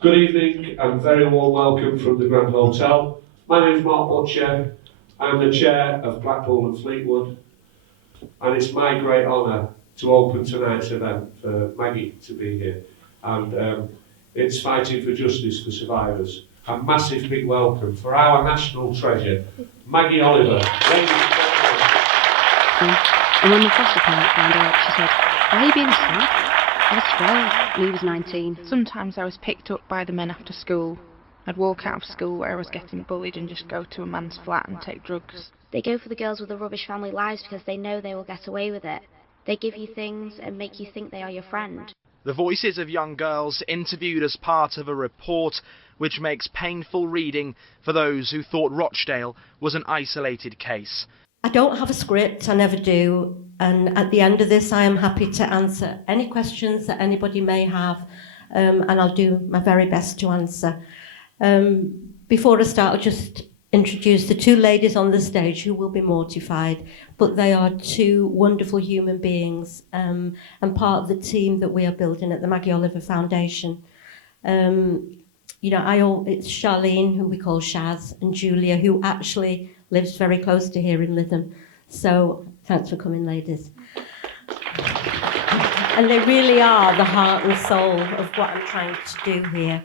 Good evening and very warm welcome from the Grand Hotel. My name is Mark Butcher. I'm the chair of Blackpool and Fleetwood, and it's my great honour to open tonight's event for Maggie to be here. And it's Fighting for Justice for Survivors. A massive big welcome for our national treasure, Maggie Oliver. And when my foster parent found out, she said, "Why are you being slapped?" I was 12 and he was 19. Sometimes I was picked up by the men after school. I'd walk out of school where I was getting bullied and just go to a man's flat and take drugs. They go for the girls with the rubbish family lives because they know they will get away with it. They give you things and make you think they are your friend. The voices of young girls interviewed as part of a report which makes painful reading for those who thought Rochdale was an isolated case. I don't have a script, I never do, and at the end of this I am happy to answer any questions that anybody may have, and I'll do my very best to answer. Before I start, I'll just introduce the two ladies on the stage who will be mortified, but they are two wonderful human beings and part of the team that we are building at the Maggie Oliver Foundation. It's Charlene, who we call Shaz, and Julia, who actually lives very close to here in Lytham. So thanks for coming, ladies. And they really are the heart and soul of what I'm trying to do here.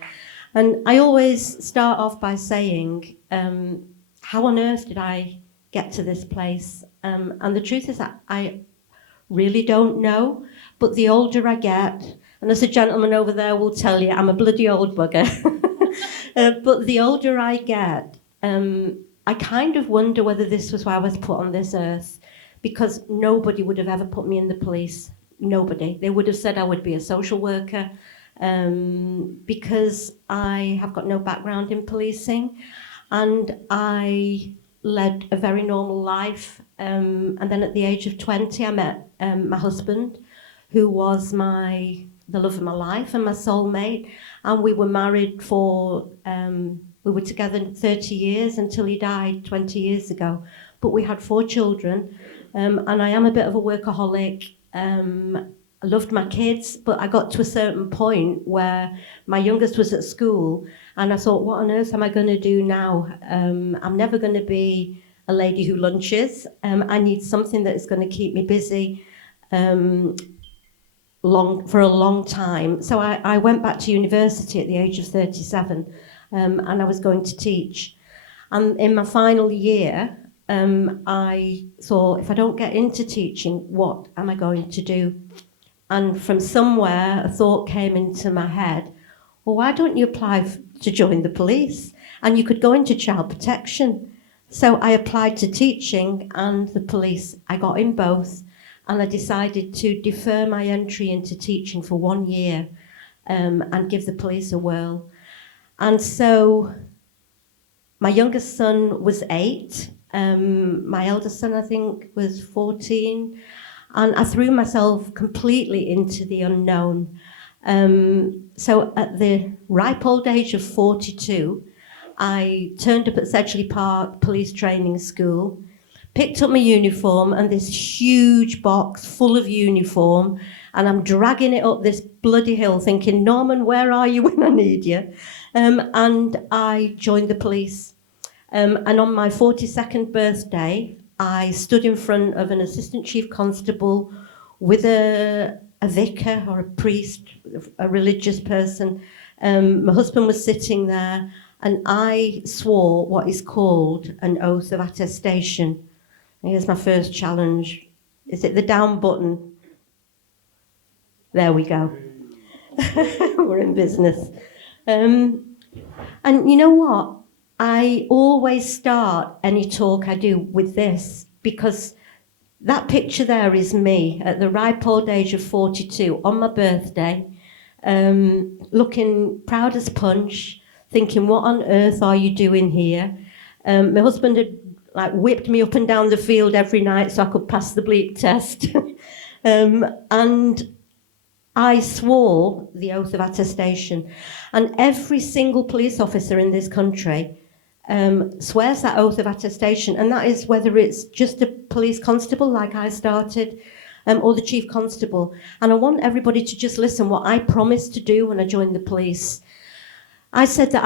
And I always start off by saying, how on earth did I get to this place? And the truth is that I really don't know, but the older I get, and as a gentleman over there will tell you, I'm a bloody old bugger. But the older I get, I kind of wonder whether this was why I was put on this earth, because nobody would have ever put me in the police. Nobody. They would have said I would be a social worker, because I have got no background in policing, and I led a very normal life. And then at the age of 20, I met my husband, who was the love of my life and my soulmate, and we were married for... we were together 30 years until he died 20 years ago. But we had 4 children, and I am a bit of a workaholic. I loved my kids, but I got to a certain point where my youngest was at school, and I thought, what on earth am I going to do now? I'm never going to be a lady who lunches. I need something that is going to keep me busy for a long time. So I went back to university at the age of 37. And I was going to teach. And in my final year, I thought, if I don't get into teaching, what am I going to do? And from somewhere, a thought came into my head, well, why don't you apply to join the police? And you could go into child protection. So I applied to teaching and the police. I got in both, and I decided to defer my entry into teaching for 1 year and give the police a whirl. And so my youngest son was 8. My eldest son, I think, was 14. And I threw myself completely into the unknown. So at the ripe old age of 42, I turned up at Sedgley Park Police Training School, picked up my uniform and this huge box full of uniform, and I'm dragging it up this bloody hill thinking, Norman, where are you when I need you? And I joined the police. And on my 42nd birthday, I stood in front of an assistant chief constable with a vicar or a priest, a religious person. My husband was sitting there, and I swore what is called an oath of attestation. Here's my first challenge. Is it the down button? There we go. We're in business. And you know what? I always start any talk I do with this, because that picture there is me at the ripe old age of 42 on my birthday, looking proud as punch, thinking, what on earth are you doing here? My husband had whipped me up and down the field every night so I could pass the bleep test. And I swore the oath of attestation. And every single police officer in this country swears that oath of attestation, and that is whether it's just a police constable like I started, or the chief constable. And I want everybody to just listen what I promised to do when I joined the police. I said that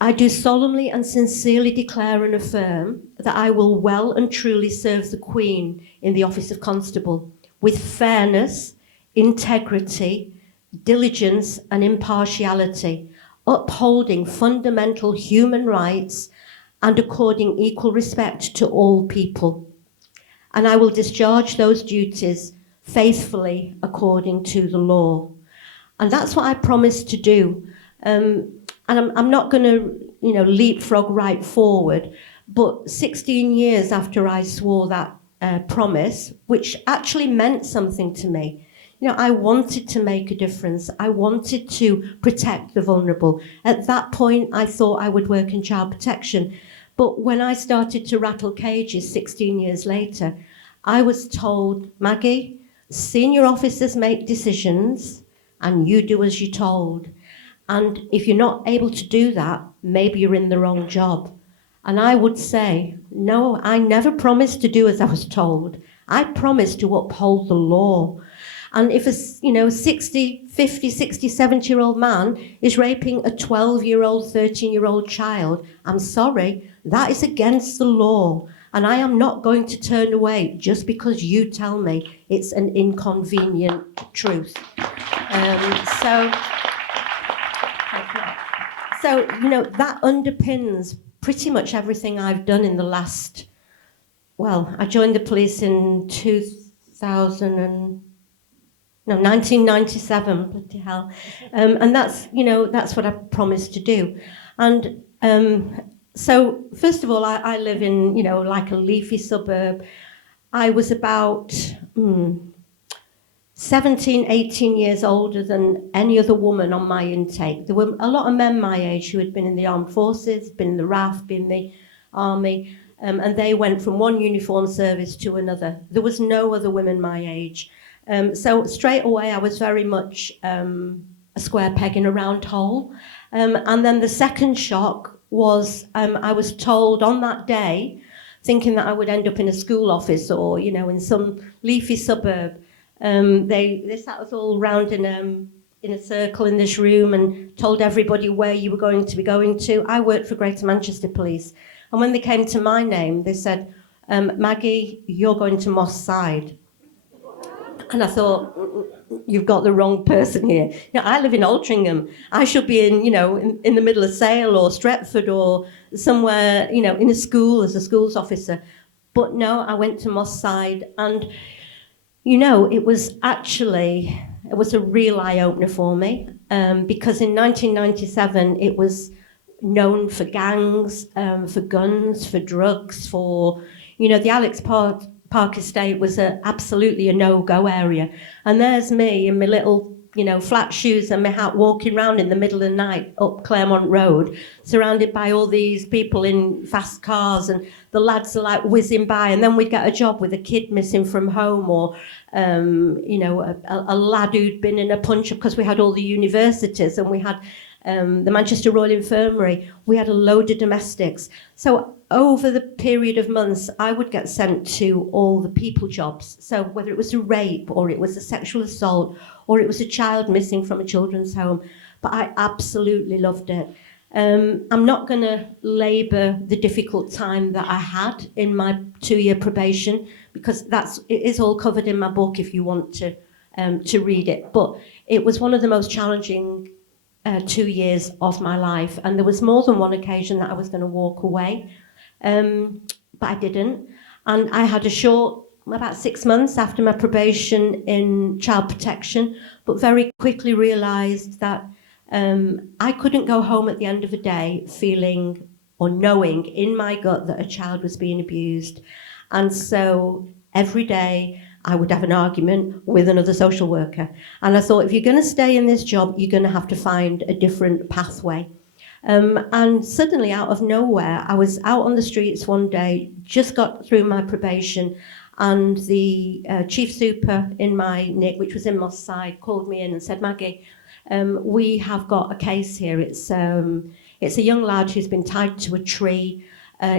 I do solemnly and sincerely declare and affirm that I will well and truly serve the Queen in the office of Constable with fairness, integrity, diligence and impartiality, upholding fundamental human rights and according equal respect to all people. And I will discharge those duties faithfully according to the law. And that's what I promised to do. And I'm not going to, leapfrog right forward, but 16 years after I swore that promise, which actually meant something to me, I wanted to make a difference. I wanted to protect the vulnerable. At that point, I thought I would work in child protection. But when I started to rattle cages 16 years later, I was told, Maggie, senior officers make decisions and you do as you're told. And if you're not able to do that, maybe you're in the wrong job. And I would say, no, I never promised to do as I was told. I promised to uphold the law. And if a 60, 50, 60, 70-year-old man is raping a 12-year-old, 13-year-old child, I'm sorry, that is against the law. And I am not going to turn away just because you tell me it's an inconvenient truth. So, that underpins pretty much everything I've done in the last, I joined the police in 1997, bloody hell. And that's what I promised to do. And so, first of all, I live in, like a leafy suburb. I was about 17, 18 years older than any other woman on my intake. There were a lot of men my age who had been in the armed forces, been in the RAF, been in the army, and they went from one uniform service to another. There was no other women my age. So straight away, I was very much a square peg in a round hole. And then the second shock was I was told on that day, thinking that I would end up in a school office or, in some leafy suburb. They sat us all round in a circle in this room and told everybody where you were going to be going to. I worked for Greater Manchester Police. And when they came to my name, they said, Maggie, you're going to Moss Side. And I thought, you've got the wrong person here. I live in Altrincham. I should be in the middle of Sale or Stretford or somewhere, in a school as a schools officer. But no, I went to Moss Side and it was a real eye-opener for me because in 1997 it was known for gangs, for guns, for drugs, for, the Alex Park estate was absolutely a no-go area. And there's me in my little, flat shoes and my hat walking around in the middle of the night up Claremont Road, surrounded by all these people in fast cars and the lads are like whizzing by. And then we'd get a job with a kid missing from home or, a lad who'd been in a punch-up because we had all the universities and we had the Manchester Royal Infirmary. We had a load of domestics. So over the period of months, I would get sent to all the people jobs. So whether it was a rape or it was a sexual assault or it was a child missing from a children's home, but I absolutely loved it. I'm not going to labour the difficult time that I had in my 2-year probation because it is all covered in my book if you want to read it. But it was one of the most challenging 2 years of my life, and there was more than one occasion that I was going to walk away, but I didn't. And I had about 6 months after my probation in child protection, but very quickly realised that I couldn't go home at the end of the day feeling or knowing in my gut that a child was being abused. And so every day I would have an argument with another social worker. And I thought, if you're going to stay in this job, you're going to have to find a different pathway. And suddenly, out of nowhere, I was out on the streets one day, just got through my probation, and the chief super in my NIC, which was in Moss Side, called me in and said, Maggie, we have got a case here. It's a young lad who's been tied to a tree.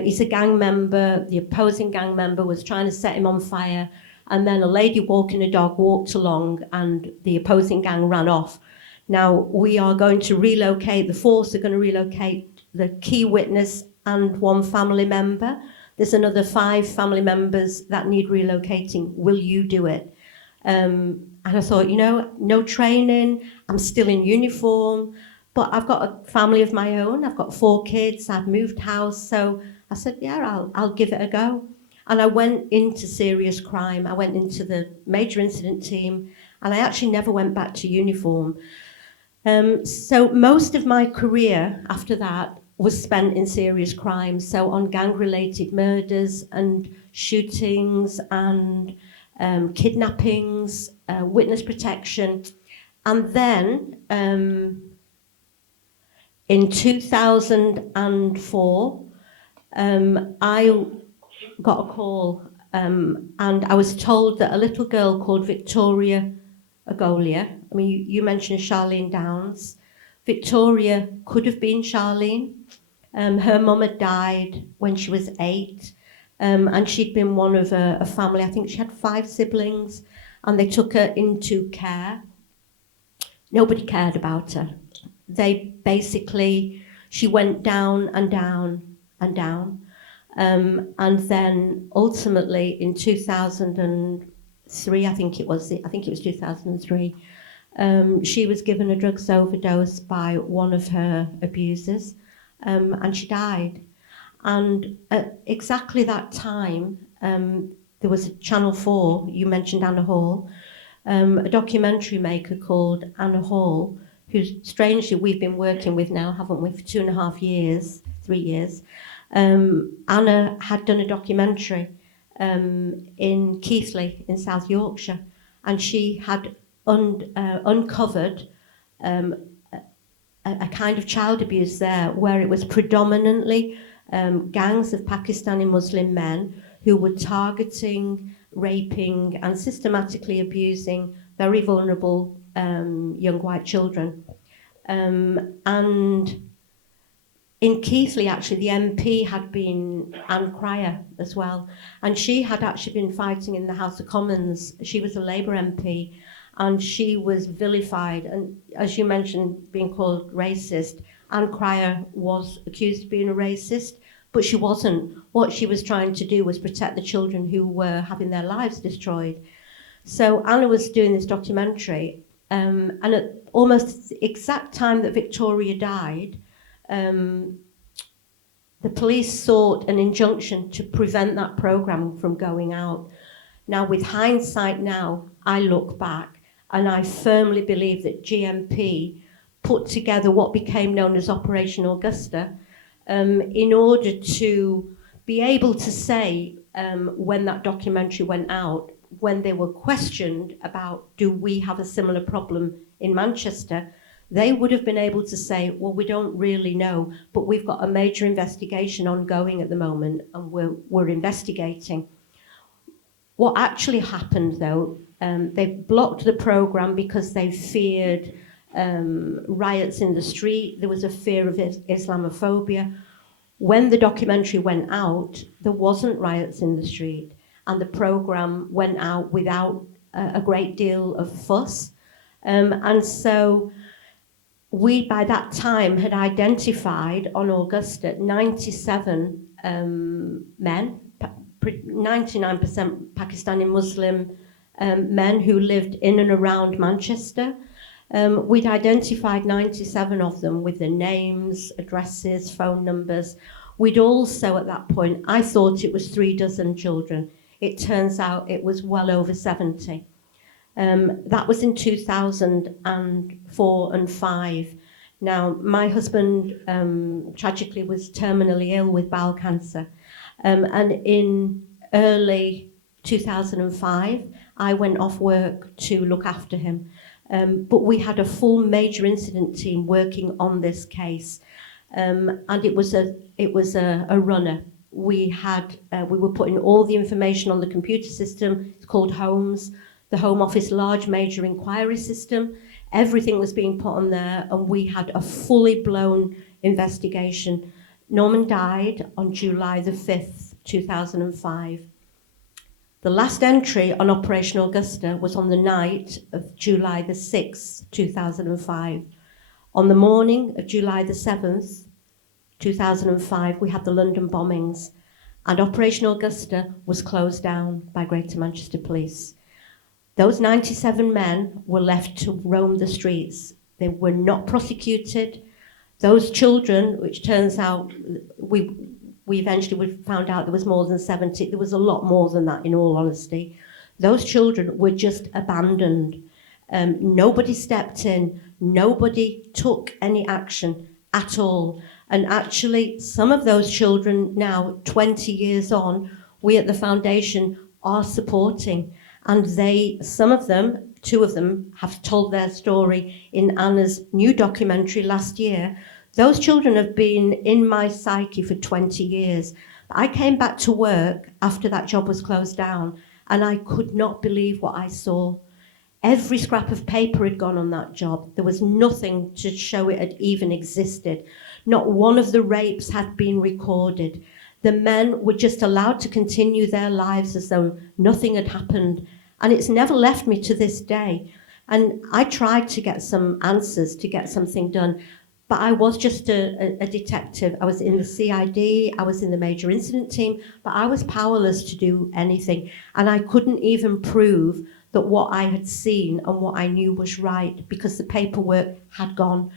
He's a gang member. The opposing gang member was trying to set him on fire. And then a lady walking a dog walked along and the opposing gang ran off. Now, we are going to relocate, the force are going to relocate the key witness and one family member. There's another 5 family members that need relocating. Will you do it? And I thought, no training, I'm still in uniform, but I've got a family of my own, I've got 4 kids, I've moved house, so I said, yeah, I'll give it a go. And I went into serious crime, I went into the major incident team, and I actually never went back to uniform. So most of my career after that was spent in serious crimes, so on gang-related murders and shootings and kidnappings, witness protection. And then in 2004, I got a call and I was told that a little girl called Victoria Agolia, I mean, you mentioned Charlene Downs. Victoria could have been Charlene. Her mum had died when she was 8, and she'd been one of a family. I think she had 5 siblings, and they took her into care. Nobody cared about her. She went down and down and down. And then ultimately in 2003, I think it was 2003, she was given a drugs overdose by one of her abusers, and she died. And at exactly that time, there was a Channel 4, you mentioned Anna Hall, a documentary maker called Anna Hall, who strangely we've been working with now, haven't we, for 2.5 years, 3 years. Anna had done a documentary in Keighley in South Yorkshire, and she had uncovered a kind of child abuse there where it was predominantly gangs of Pakistani Muslim men who were targeting, raping and systematically abusing very vulnerable young white children. And in Keighley, actually, the MP had been Anne Cryer as well, and she had actually been fighting in the House of Commons. She was a Labour MP, and she was vilified, and as you mentioned, being called racist. Anne Cryer was accused of being a racist, but she wasn't. What she was trying to do was protect the children who were having their lives destroyed. So Anna was doing this documentary, and at almost the exact time that Victoria died, the police sought an injunction to prevent that programme from going out. Now, with hindsight now, I look back and I firmly believe that GMP put together what became known as Operation Augusta in order to be able to say when that documentary went out, when they were questioned about do we have a similar problem in Manchester, they would have been able to say, well, we don't really know, but we've got a major investigation ongoing at the moment and we're investigating. What actually happened, though, they blocked the programme because they feared riots in the street. There was a fear of Islamophobia. When the documentary went out, there wasn't riots in the street, and the programme went out without a great deal of fuss. And so we, by that time, had identified on Augusta 97 men, 99% Pakistani Muslim men who lived in and around Manchester. We'd identified 97 of them with their names, addresses, phone numbers. We'd also, at that point, I thought it was 36 children. It turns out it was well over 70. That was in 2004 and 5. Now, my husband tragically was terminally ill with bowel cancer. And in early 2005, I went off work to look after him. But we had a full major incident team working on this case. And it was a runner. We were putting all the information on the computer system. It's called HOMES, the Home Office Large Major Inquiry System. Everything was being put on there, and we had a fully blown investigation. Norman died on July the 5th, 2005. The last entry on Operation Augusta was on the night of July the 6th, 2005. On the morning of July the 7th, 2005, we had the London bombings, and Operation Augusta was closed down by Greater Manchester Police. Those 97 men were left to roam the streets. They were not prosecuted. Those children, which turns out we eventually found out there was more than 70. There was a lot more than that, in all honesty. Those children were just abandoned. Nobody stepped in. Nobody took any action at all. And actually, some of those children now, 20 years on, we at the foundation are supporting. And some of them, 2 of them, have told their story in Anna's new documentary last year. Those children have been in my psyche for 20 years. I came back to work after that job was closed down, and I could not believe what I saw. Every scrap of paper had gone on that job. There was nothing to show it had even existed. Not one of the rapes had been recorded. The men were just allowed to continue their lives as though nothing had happened. And it's never left me to this day. And I tried to get some answers, to get something done. But I was just a detective. I was in the CID, I was in the major incident team, but I was powerless to do anything. And I couldn't even prove that what I had seen and what I knew was right, because the paperwork had gone.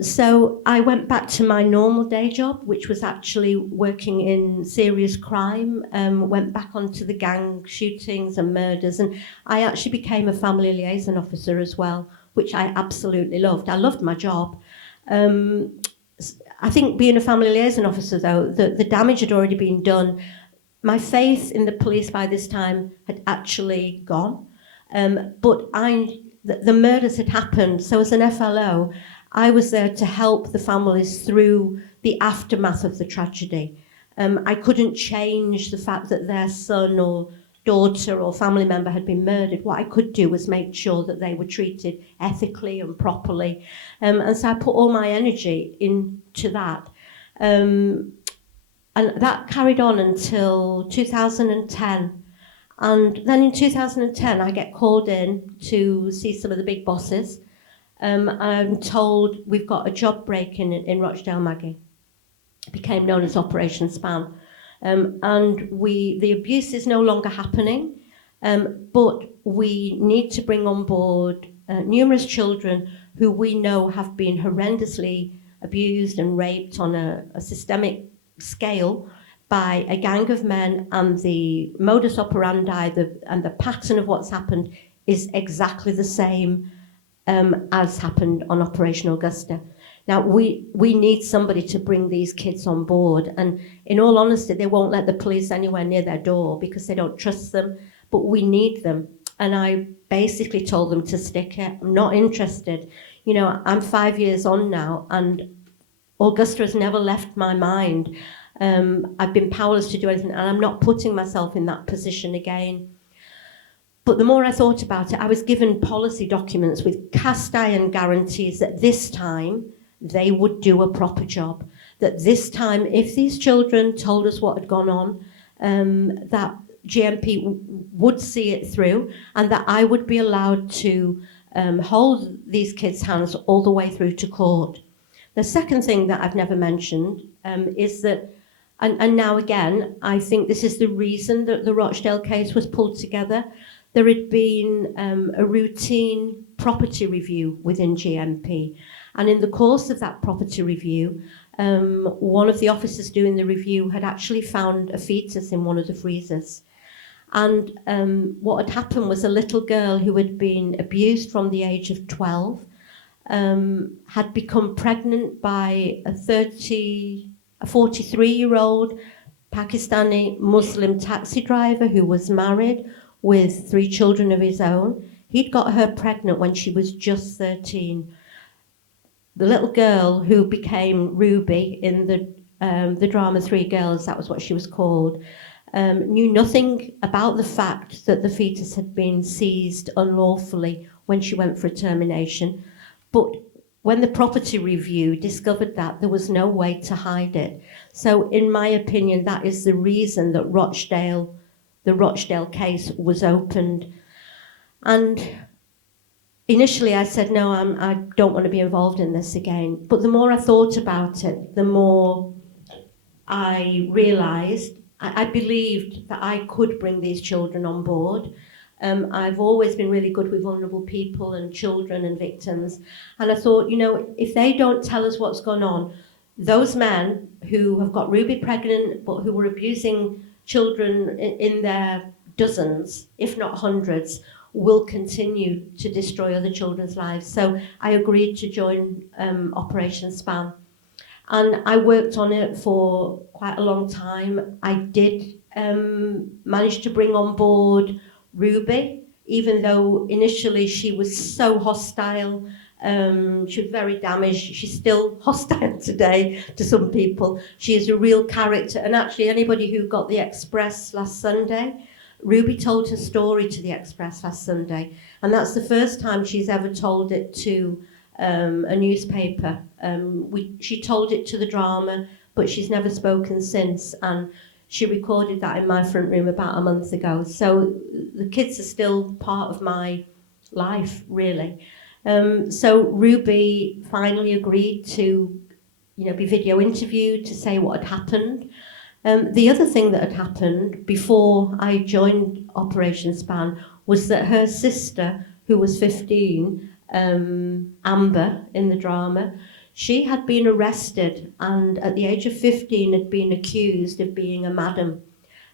So I went back to my normal day job, which was actually working in serious crime, went back onto the gang shootings and murders, and I actually became a family liaison officer as well, which I absolutely loved. I loved my job. I think being a family liaison officer, though, the damage had already been done. My faith in the police by this time had actually gone. But the murders had happened, so as an FLO, I was there to help the families through the aftermath of the tragedy. I couldn't change the fact that their son or daughter or family member had been murdered. What I could do was make sure that they were treated ethically and properly. And so I put all my energy into that. And that carried on until 2010. And then in 2010, I get called in to see some of the big bosses. I'm told we've got a job break in Rochdale, Maggie. It became known as Operation Span. And the abuse is no longer happening, but we need to bring on board numerous children who we know have been horrendously abused and raped on a systemic scale by a gang of men, and the modus operandi and the pattern of what's happened is exactly the same as happened on Operation Augusta. Now, we need somebody to bring these kids on board, and in all honesty, they won't let the police anywhere near their door because they don't trust them, but we need them. And I basically told them to stick it. I'm not interested. You know, I'm 5 years on now, and Augusta has never left my mind. I've been powerless to do anything, and I'm not putting myself in that position again. But the more I thought about it, I was given policy documents with cast iron guarantees that this time they would do a proper job. That this time, if these children told us what had gone on, that GMP would see it through, and that I would be allowed to hold these kids' hands all the way through to court. The second thing that I've never mentioned is that, and now again, I think this is the reason that the Rochdale case was pulled together. There had been a routine property review within GMP. And in the course of that property review, one of the officers doing the review had actually found a fetus in one of the freezers. And what had happened was a little girl who had been abused from the age of 12 had become pregnant by a 43-year-old Pakistani Muslim taxi driver who was married with 3 children of his own. He'd got her pregnant when she was just 13. The little girl who became Ruby in the drama Three Girls, that was what she was called, knew nothing about the fact that the fetus had been seized unlawfully when she went for a termination. But when the property review discovered that, there was no way to hide it. So in my opinion, that is the reason that Rochdale the Rochdale case was opened. And initially I said, no, I don't want to be involved in this again. But the more I thought about it, the more I realised, I believed that I could bring these children on board. I've always been really good with vulnerable people and children and victims. And I thought, if they don't tell us what's gone on, those men who have got Ruby pregnant, but who were abusing children in their dozens, if not hundreds, will continue to destroy other children's lives. So I agreed to join Operation SPAN. And I worked on it for quite a long time. I did manage to bring on board Ruby, even though initially she was so hostile. She was very damaged. She's still hostile today to some people. She is a real character. And actually, anybody who got the Express last Sunday, Ruby told her story to the Express last Sunday. And that's the first time she's ever told it to a newspaper. She told it to the drama, but she's never spoken since. And she recorded that in my front room about a month ago. So the kids are still part of my life, really. So Ruby finally agreed to, be video interviewed to say what had happened. The other thing that had happened before I joined Operation SPAN was that her sister, who was 15, Amber in the drama, she had been arrested and at the age of 15 had been accused of being a madam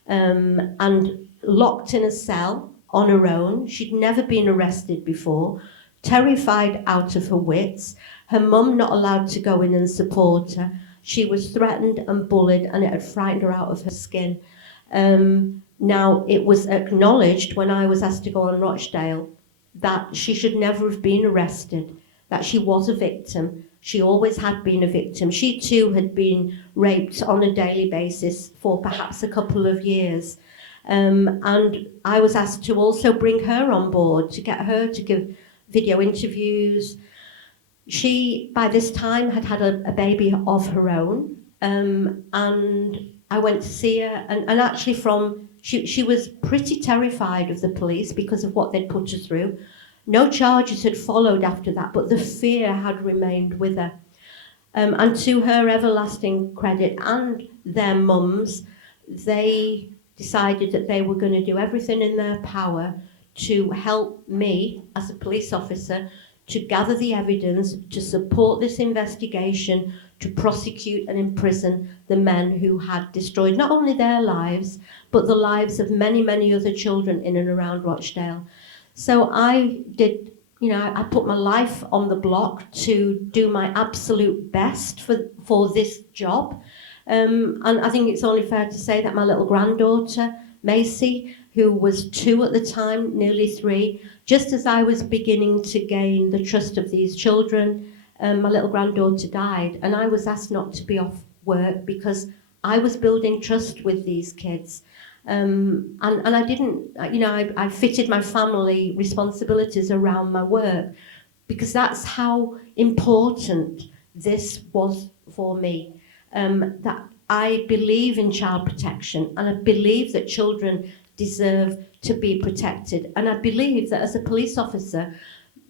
and locked in a cell on her own. She'd never been arrested before, terrified out of her wits, her mum not allowed to go in and support her. She was threatened and bullied and it had frightened her out of her skin. Now, it was acknowledged when I was asked to go on Rochdale that she should never have been arrested, that she was a victim. She always had been a victim. She too had been raped on a daily basis for perhaps a couple of years. And I was asked to also bring her on board, to get her to give video interviews. She, by this time, had had a baby of her own. And I went to see her, and actually she was pretty terrified of the police because of what they'd put her through. No charges had followed after that, but the fear had remained with her. And to her everlasting credit and their mums, they decided that they were going to do everything in their power to help me as a police officer to gather the evidence, to support this investigation, to prosecute and imprison the men who had destroyed not only their lives, but the lives of many, many other children in and around Rochdale. So I did, I put my life on the block to do my absolute best for this job. And I think it's only fair to say that my little granddaughter, Macy, who was 2 at the time, nearly 3, just as I was beginning to gain the trust of these children, my little granddaughter died, and I was asked not to be off work because I was building trust with these kids. And I didn't, I fitted my family responsibilities around my work because that's how important this was for me. That I believe in child protection and I believe that children deserve to be protected. And I believe that as a police officer,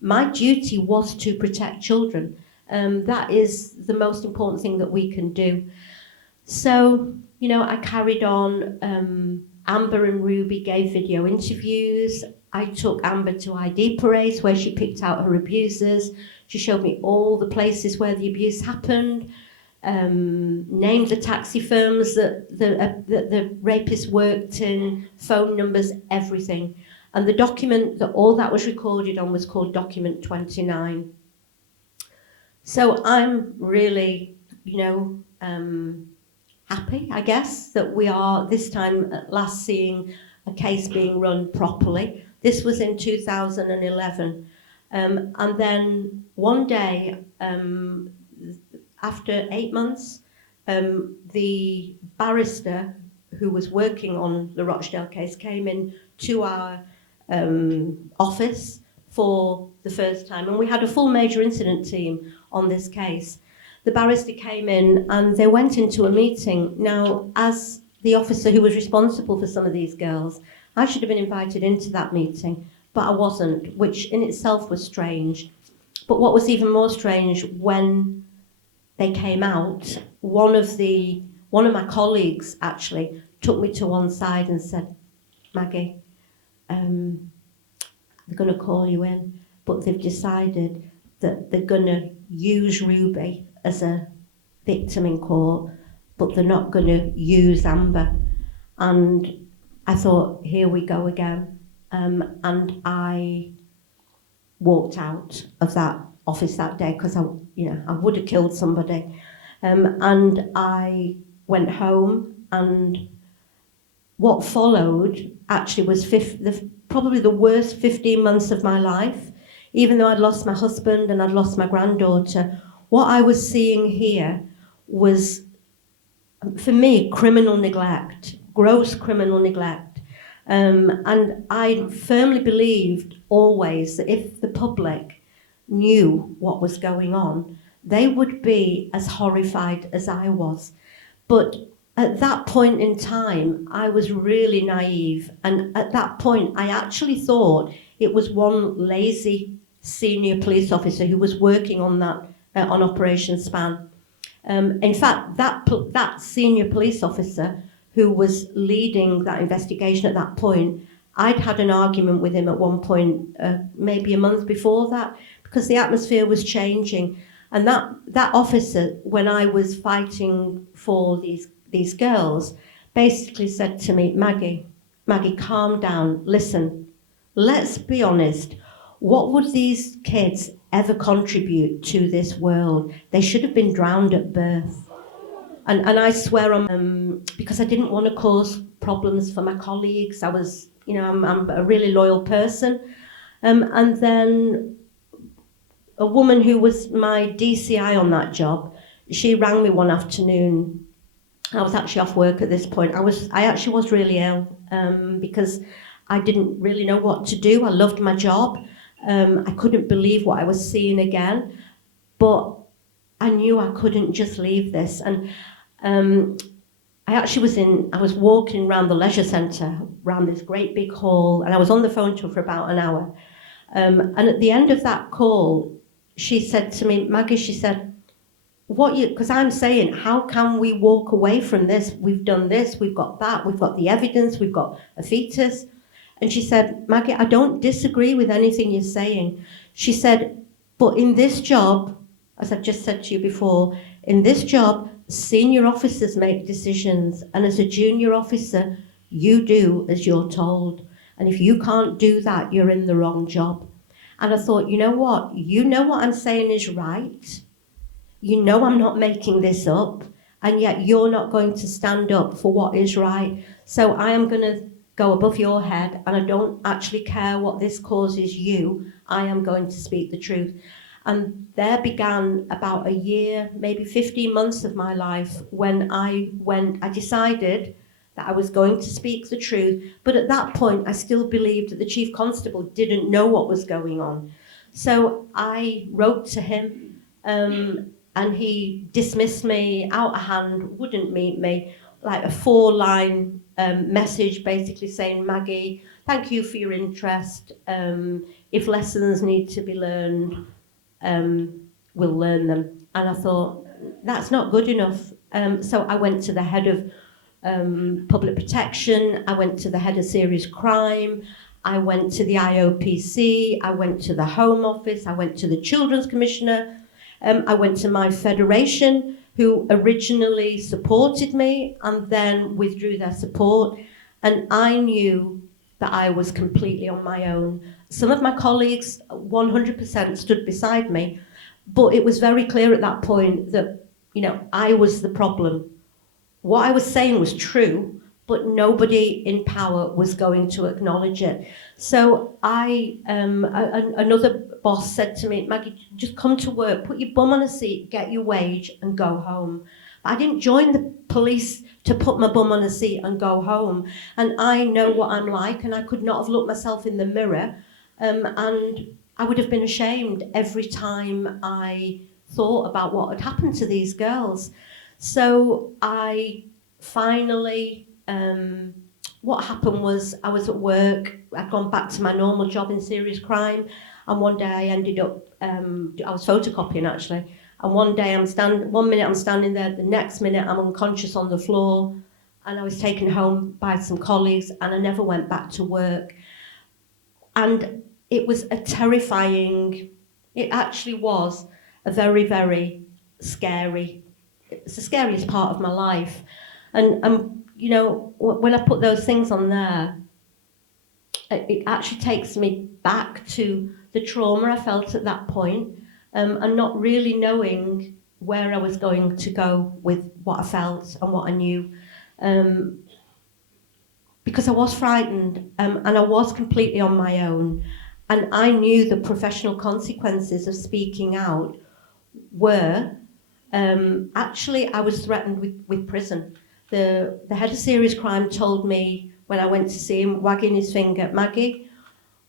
my duty was to protect children. That is the most important thing that we can do. So, I carried on. Amber and Ruby gave video interviews. I took Amber to ID parades where she picked out her abusers. She showed me all the places where the abuse happened, named the taxi firms that the rapist worked in, phone numbers, everything. And the document that all that was recorded on was called Document 29. So I'm really, happy, I guess, that we are this time at last seeing a case being run properly. This was in 2011. And then one day, after 8 months, the barrister who was working on the Rochdale case came in to our office for the first time, and we had a full major incident team on this case. The barrister came in and they went into a meeting. Now, as the officer who was responsible for some of these girls. I should have been invited into that meeting, but I wasn't, which in itself was strange. But what was even more strange, when they came out, one of my colleagues actually took me to one side and said, Maggie, they're going to call you in, but they've decided that they're going to use Ruby as a victim in court, but they're not going to use Amber. And I thought, here we go again. And I walked out of that office that day because I would have killed somebody. And I went home, and what followed actually was probably the worst 15 months of my life. Even though I'd lost my husband and I'd lost my granddaughter, what I was seeing here was, for me, criminal neglect, gross criminal neglect. And I firmly believed always that if the public knew what was going on, they would be as horrified as I was. But at that point in time, I was really naive. And at that point, I actually thought it was one lazy senior police officer who was working on that, on Operation Span. In fact, that senior police officer who was leading that investigation at that point, I'd had an argument with him at one point, maybe a month before that, because the atmosphere was changing. And that officer, when I was fighting for these girls, basically said to me, Maggie, calm down, listen, let's be honest. What would these kids ever contribute to this world? They should have been drowned at birth. And I swear, because I didn't want to cause problems for my colleagues. I was, I'm a really loyal person. And then a woman who was my DCI on that job, she rang me one afternoon. I was actually off work at this point. I actually was really ill because I didn't really know what to do. I loved my job. I couldn't believe what I was seeing again, but I knew I couldn't just leave this. And I was walking around the leisure centre, around this great big hall, and I was on the phone to her for about an hour. And at the end of that call, she said to me, Maggie, she said, because I'm saying, how can we walk away from this? We've done this, we've got that, we've got the evidence, we've got a fetus. And she said, Maggie, I don't disagree with anything you're saying. She said, but in this job, as I've just said to you before, in this job, senior officers make decisions. And as a junior officer, you do as you're told. And if you can't do that, you're in the wrong job. And I thought, you know what I'm saying is right. You know I'm not making this up. And yet you're not going to stand up for what is right. So I am going to go above your head, and I don't actually care what this causes you. I am going to speak the truth. And there began about a year, maybe 15 months of my life when I decided that I was going to speak the truth. But at that point, I still believed that the Chief Constable didn't know what was going on. So I wrote to him, and he dismissed me out of hand, wouldn't meet me, like a 4-line message basically saying, Maggie, thank you for your interest. If lessons need to be learned, we'll learn them. And I thought, that's not good enough. So I went to the head of public protection, I went to the head of serious crime, I went to the IOPC, I went to the Home Office, I went to the Children's Commissioner, I went to my federation, who originally supported me and then withdrew their support. And I knew that I was completely on my own. Some of my colleagues 100% stood beside me, but it was very clear at that point that, I was the problem. What I was saying was true, but nobody in power was going to acknowledge it. So another boss said to me, Maggie, just come to work, put your bum on a seat, get your wage and go home. I didn't join the police to put my bum on a seat and go home. And I know what I'm like, and I could not have looked myself in the mirror. And I would have been ashamed every time I thought about what had happened to these girls. So I finally what happened was I was at work, I'd gone back to my normal job in serious crime, and one day I ended up, I was photocopying actually, and one minute I'm standing there, the next minute I'm unconscious on the floor, and I was taken home by some colleagues, and I never went back to work. And it was it actually was a very, very scary, it's the scariest part of my life. And you know, when I put those things on there, it actually takes me back to the trauma I felt at that point, and not really knowing where I was going to go with what I felt and what I knew. Because I was frightened, and I was completely on my own, and I knew the professional consequences of speaking out were, actually I was threatened with prison. The head of serious crime told me when I went to see him, wagging his finger, Maggie,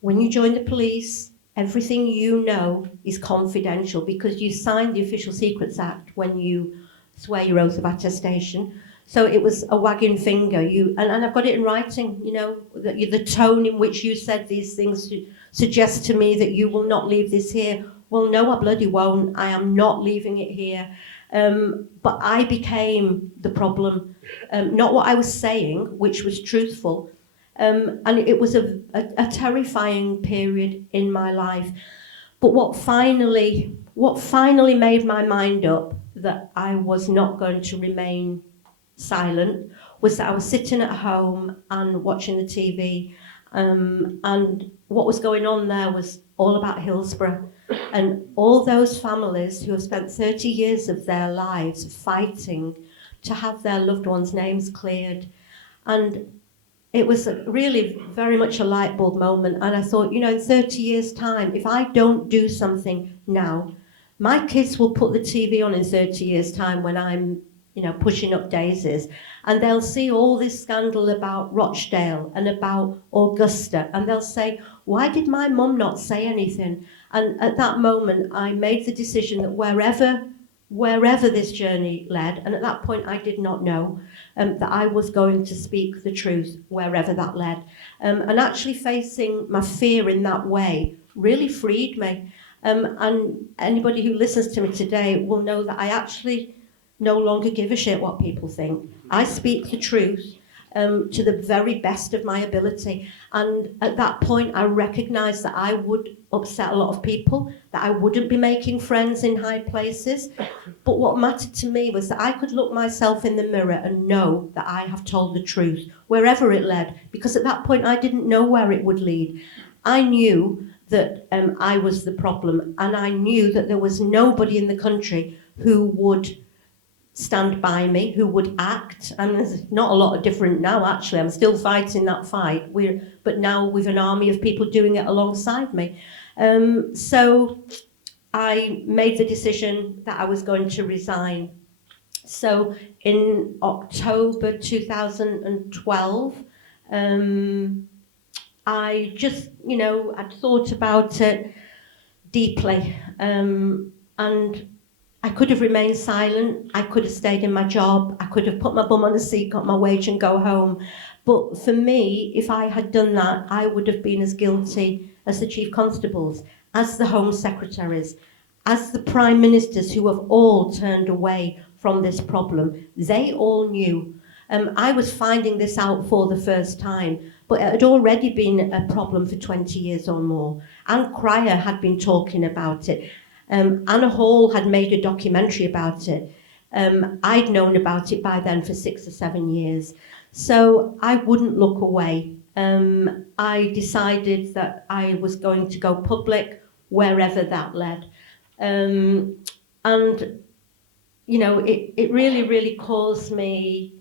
when you join the police, everything you know is confidential because you signed the Official Secrets Act when you swear your oath of attestation. So it was a wagging finger. And I've got it in writing, you know, the tone in which you said these things suggests to me that you will not leave this here. Well, no, I bloody won't. I am not leaving it here. But I became the problem, not what I was saying, which was truthful. And it was a terrifying period in my life. But what finally made my mind up that I was not going to remain silent was that I was sitting at home and watching the TV, and what was going on there was all about Hillsborough and all those families who have spent 30 years of their lives fighting to have their loved ones' names cleared. And it was really very much a light bulb moment, and I thought, you know, in 30 years' time, if I don't do something now, my kids will put the TV on in 30 years' time when I'm, you know, pushing up daisies, and they'll see all this scandal about Rochdale and about Augusta, and they'll say, why did my mum not say anything? And at that moment, I made the decision that wherever this journey led, and at that point I did not know, that I was going to speak the truth wherever that led. And actually facing my fear in that way really freed me. And anybody who listens to me today will know that I actually no longer give a shit what people think. I speak the truth to the very best of my ability. And at that point, I recognised that I would upset a lot of people, that I wouldn't be making friends in high places. But what mattered to me was that I could look myself in the mirror and know that I have told the truth, wherever it led. Because at that point, I didn't know where it would lead. I knew that I was the problem, and I knew that there was nobody in the country who would stand by me, who would act. And there's not a lot of different now, actually. I'm still fighting that fight, but now with an army of people doing it alongside me. So I made the decision that I was going to resign. So in October 2012, I just, you know, I'd thought about it deeply, and I could have remained silent, I could have stayed in my job, I could have put my bum on the seat, got my wage and go home. But for me, if I had done that, I would have been as guilty as the chief constables, as the home secretaries, as the prime ministers who have all turned away from this problem. They all knew. I was finding this out for the first time, but it had already been a problem for 20 years or more. Anne Cryer had been talking about it. Anna Hall had made a documentary about it. I'd known about it by then for 6 or 7 years. So I wouldn't look away. I decided that I was going to go public wherever that led. And, you know, it really, really caused me,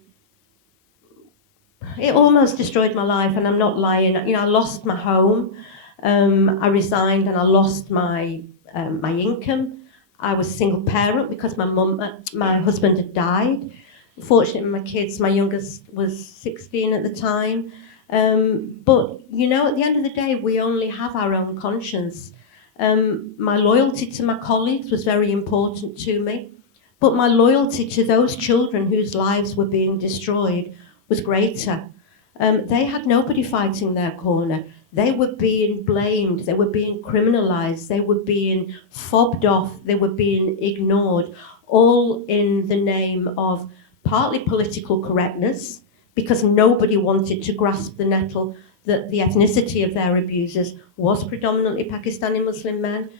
it almost destroyed my life, and I'm not lying. You know, I lost my home. I resigned and I lost my income. I was a single parent because my husband had died. Fortunately, my kids, my youngest was 16 at the time. But, you know, at the end of the day, we only have our own conscience. My loyalty to my colleagues was very important to me. But my loyalty to those children whose lives were being destroyed was greater. They had nobody fighting their corner. They were being blamed, they were being criminalised, they were being fobbed off, they were being ignored, all in the name of partly political correctness, because nobody wanted to grasp the nettle that the ethnicity of their abusers was predominantly Pakistani Muslim men.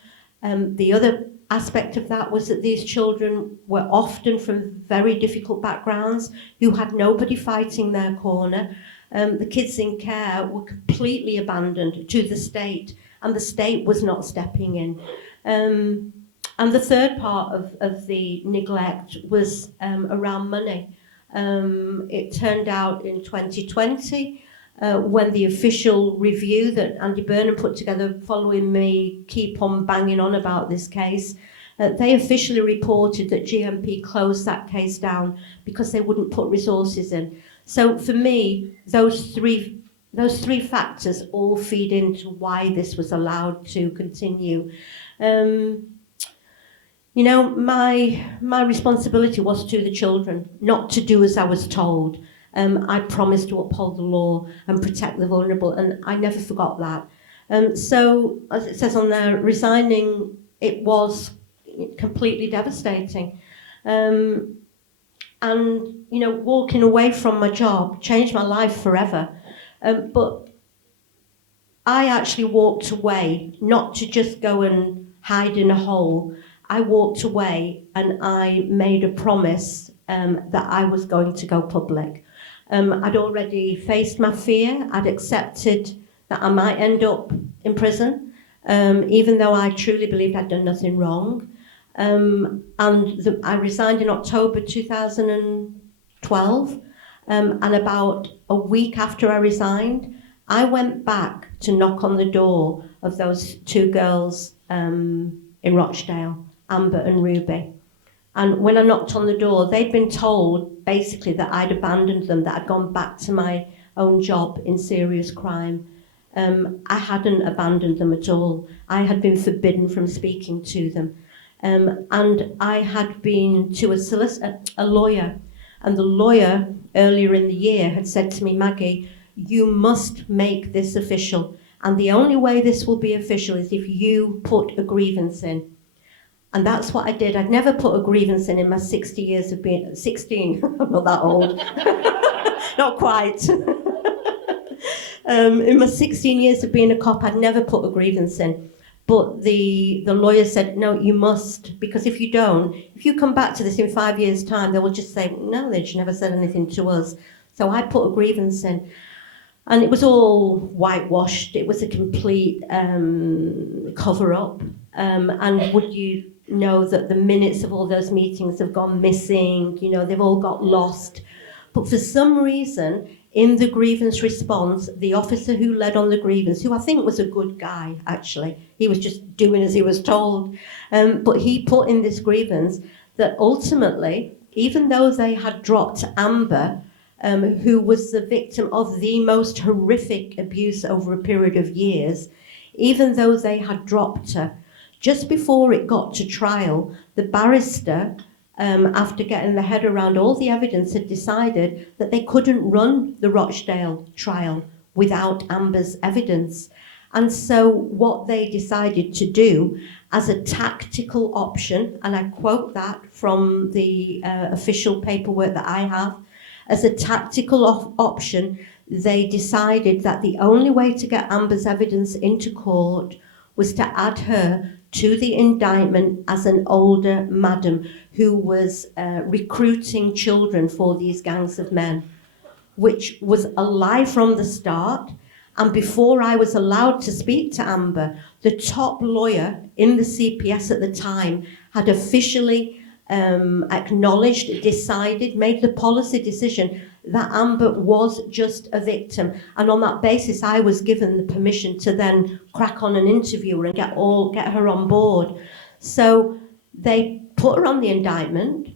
The other aspect of that was that these children were often from very difficult backgrounds who had nobody fighting their corner. The kids in care were completely abandoned to the state, and the state was not stepping in. And the third part of the neglect was around money. It turned out in 2020, when the official review that Andy Burnham put together following me keep on banging on about this case, they officially reported that GMP closed that case down because they wouldn't put resources in. So for me, those three factors all feed into why this was allowed to continue. You know, my responsibility was to the children, not to do as I was told. I promised to uphold the law and protect the vulnerable, and I never forgot that. So, as it says on there, resigning, it was completely devastating. And, you know, walking away from my job changed my life forever. But I actually walked away, not to just go and hide in a hole. I walked away and I made a promise that I was going to go public. I'd already faced my fear. I'd accepted that I might end up in prison, even though I truly believed I'd done nothing wrong. I resigned in October 2012, and about a week after I resigned, I went back to knock on the door of those two girls in Rochdale, Amber and Ruby. And when I knocked on the door, they'd been told basically that I'd abandoned them, that I'd gone back to my own job in serious crime. I hadn't abandoned them at all. I had been forbidden from speaking to them. And I had been to a lawyer, and the lawyer earlier in the year had said to me, Maggie, you must make this official, and the only way this will be official is if you put a grievance in. And that's what I did. I'd never put a grievance in my 60 years of being 16. I'm not that old. Not quite. In my 16 years of being a cop, I'd never put a grievance in. But the lawyer said, no, you must, because if you don't, if you come back to this in 5 years' time, they will just say, no, they just never said anything to us. So I put a grievance in. And it was all whitewashed. It was a complete cover-up. And would you know that the minutes of all those meetings have gone missing? You know, they've all got lost. But for some reason, in the grievance response, the officer who led on the grievance, who I think was a good guy, actually, he was just doing as he was told, but he put in this grievance that ultimately, even though they had dropped Amber, who was the victim of the most horrific abuse over a period of years, even though they had dropped her, just before it got to trial, the barrister, after getting their head around all the evidence, had decided that they couldn't run the Rochdale trial without Amber's evidence. And so what they decided to do as a tactical option, and I quote that from the official paperwork that I have, as a tactical option, they decided that the only way to get Amber's evidence into court was to add her to the indictment as an older madam who was recruiting children for these gangs of men, which was a lie from the start. And before I was allowed to speak to Amber, the top lawyer in the CPS at the time had officially acknowledged, decided, made the policy decision that Amber was just a victim. And on that basis, I was given the permission to then crack on an interview and get her on board. So they put her on the indictment,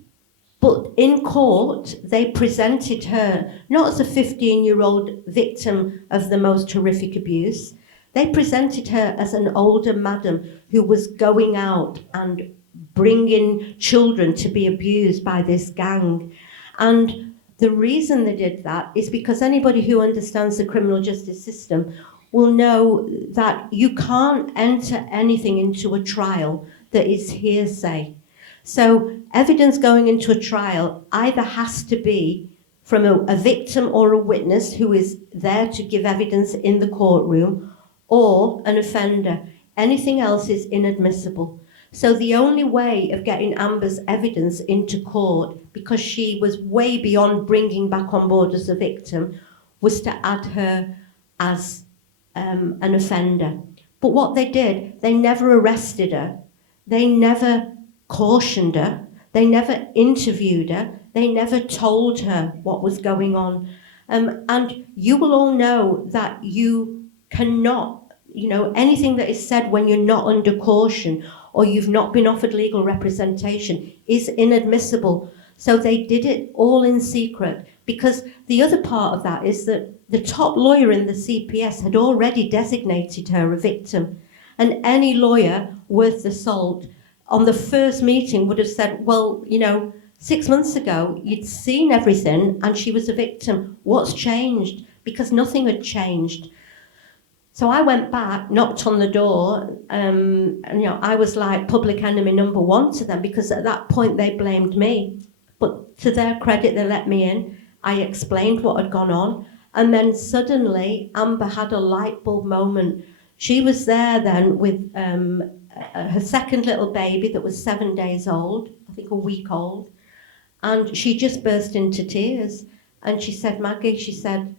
but in court, they presented her not as a 15-year-old victim of the most horrific abuse. They presented her as an older madam who was going out and bringing children to be abused by this gang. And The reason they did that is because anybody who understands the criminal justice system will know that you can't enter anything into a trial that is hearsay. So evidence going into a trial either has to be from a victim or a witness who is there to give evidence in the courtroom, or an offender. Anything else is inadmissible. So the only way of getting Amber's evidence into court, because she was way beyond bringing back on board as a victim, was to add her as an offender. But what they did, they never arrested her, they never cautioned her, they never interviewed her, they never told her what was going on. And you will all know that you cannot, anything that is said when you're not under caution or you've not been offered legal representation is inadmissible. So they did it all in secret, because the other part of that is that the top lawyer in the CPS had already designated her a victim. And any lawyer worth the salt on the first meeting would have said, well, 6 months ago, you'd seen everything and she was a victim. What's changed? Because nothing had changed. So I went back, knocked on the door, and I was like public enemy number one to them, because at that point they blamed me. But to their credit, they let me in. I explained what had gone on. And then suddenly, Amber had a light bulb moment. She was there then with her second little baby that was 7 days old, I think a week old. And she just burst into tears. And she said, Maggie, she said,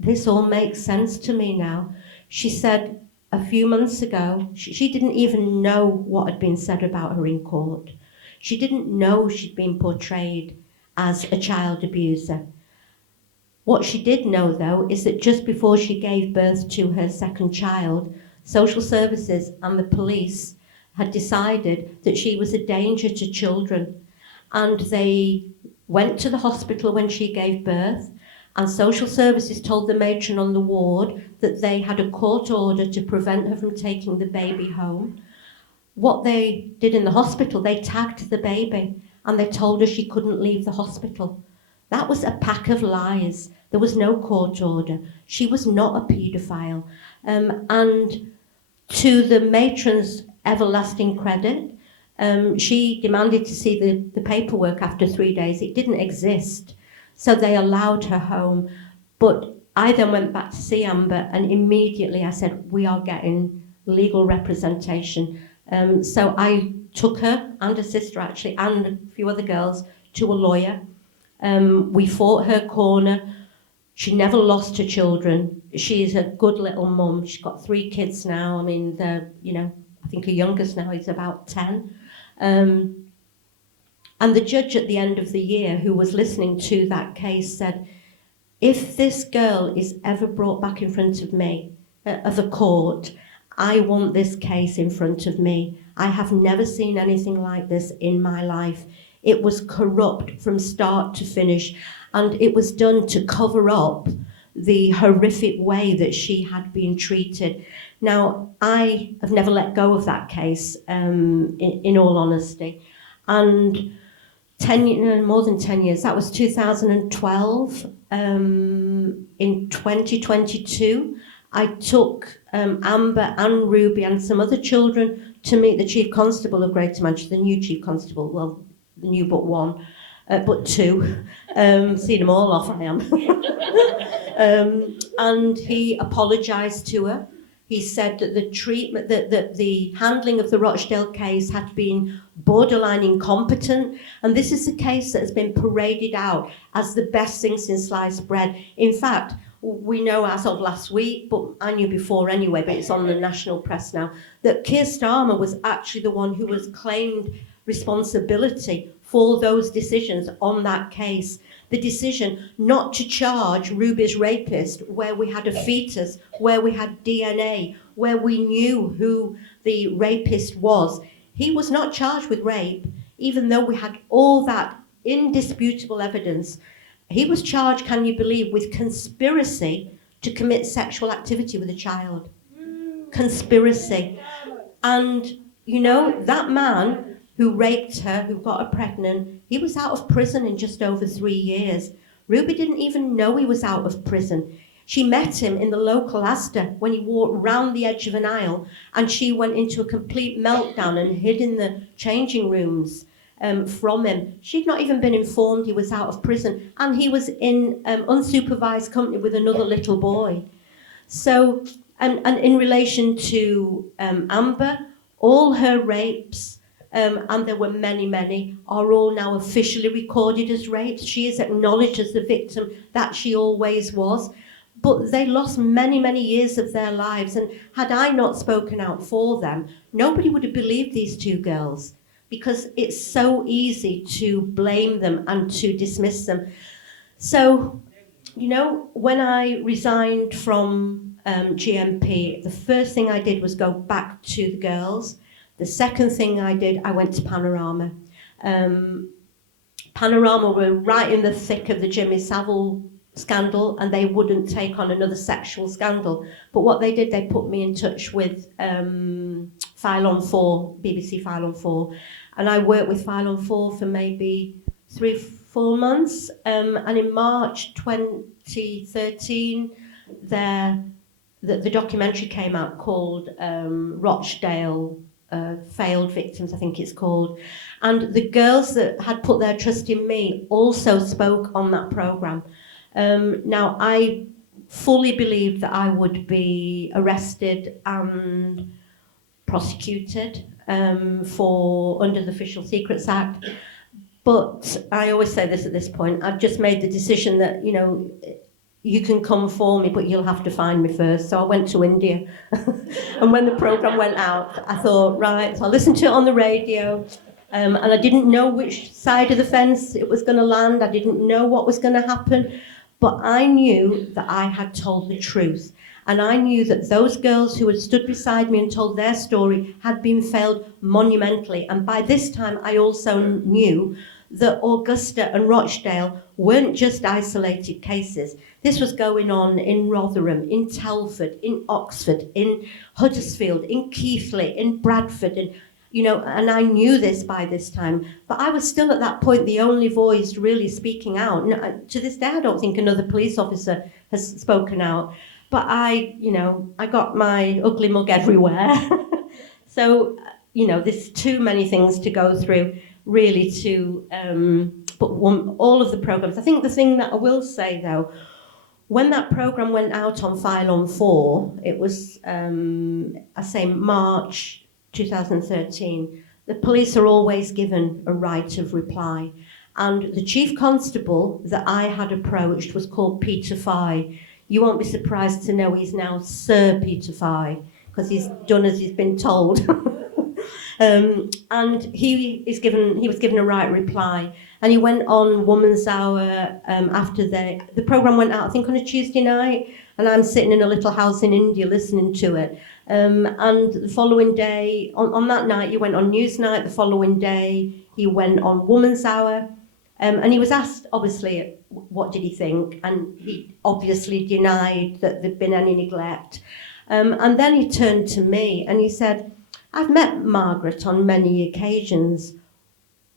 this all makes sense to me now. She said a few months ago, she didn't even know what had been said about her in court. She didn't know she'd been portrayed as a child abuser. What she did know, though, is that just before she gave birth to her second child, social services and the police had decided that she was a danger to children. And they went to the hospital when she gave birth, and social services told the matron on the ward that they had a court order to prevent her from taking the baby home. What they did in the hospital, they tagged the baby and they told her she couldn't leave the hospital. That was a pack of lies. There was no court order. She was not a paedophile. And to the matron's everlasting credit, she demanded to see the paperwork after 3 days. It didn't exist. So they allowed her home. But I then went back to see Amber, and immediately I said, we are getting legal representation. So I took her and her sister, actually, and a few other girls to a lawyer. We fought her corner. She never lost her children. She's a good little mum. She's got 3 kids now. I mean, I think her youngest now is about 10. And the judge at the end of the year, who was listening to that case, said, if this girl is ever brought back in front of me, of a court, I want this case in front of me. I have never seen anything like this in my life. It was corrupt from start to finish, and it was done to cover up the horrific way that she had been treated. Now, I have never let go of that case, in all honesty. And more than 10 years, that was 2012. In 2022, I took Amber and Ruby and some other children to meet the Chief Constable of Greater Manchester, the new Chief Constable, well, the new but one, but 2. Seen them all off, I am. And he apologised to her. He said that the treatment, that the handling of the Rochdale case had been borderline incompetent, and this is a case that has been paraded out as the best thing since sliced bread. In fact, we know as of last week, but I knew before anyway, but it's on the national press now, that Keir Starmer was actually the one who was claimed responsibility for those decisions on that case. The decision not to charge Ruby's rapist, where we had a fetus, where we had DNA, where we knew who the rapist was. He was not charged with rape, even though we had all that indisputable evidence. He was charged, can you believe, with conspiracy to commit sexual activity with a child. Conspiracy. And, that man who raped her, who got her pregnant, he was out of prison in just over 3 years. Ruby didn't even know he was out of prison. She met him in the local Asda when he walked round the edge of an aisle, and she went into a complete meltdown and hid in the changing rooms from him. She'd not even been informed he was out of prison, and he was in unsupervised company with another little boy. So, and in relation to Amber, all her rapes, and there were many, many, are all now officially recorded as rapes. She is acknowledged as the victim that she always was. But they lost many, many years of their lives. And had I not spoken out for them, nobody would have believed these two girls, because it's so easy to blame them and to dismiss them. So, you know, when I resigned from GMP, the first thing I did was go back to the girls. The second thing I did, I went to Panorama. Panorama were right in the thick of the Jimmy Savile scandal, and they wouldn't take on another sexual scandal. But what they did, they put me in touch with File on 4, BBC File on 4. And I worked with File on 4 for maybe 3-4 months. And in March 2013, the documentary came out called Rochdale Failed Victims, I think it's called. And the girls that had put their trust in me also spoke on that programme. Now, I fully believed that I would be arrested and prosecuted for under the Official Secrets Act. But I always say this at this point, I've just made the decision that, you know, you can come for me, but you'll have to find me first. So I went to India. And when the programme went out, I thought, right, so I listened to it on the radio. And I didn't know which side of the fence it was going to land. I didn't know what was going to happen. But I knew that I had told the truth. And I knew that those girls who had stood beside me and told their story had been failed monumentally. And by this time, I also knew that Augusta and Rochdale weren't just isolated cases. This was going on in Rotherham, in Telford, in Oxford, in Huddersfield, in Keighley, in Bradford, and you know, and I knew this by this time, but I was still at that point the only voice really speaking out. No, to this day, I don't think another police officer has spoken out. But I got my ugly mug everywhere. So, you know, there's too many things to go through, really, to put all of the programmes. I think the thing that I will say, though, when that programme went out on File on 4, it was, March 2013, the police are always given a right of reply. And the chief constable that I had approached was called Peter Fye. You won't be surprised to know he's now Sir Peter Fye, because he's done as he's been told. And he was given a right reply. And he went on Woman's Hour after the programme went out, I think on a Tuesday night, and I'm sitting in a little house in India listening to it. And the following day, on that night, he went on Newsnight. The following day, he went on Woman's Hour. And he was asked, obviously, what did he think? And he obviously denied that there'd been any neglect. And then he turned to me and he said, I've met Margaret on many occasions.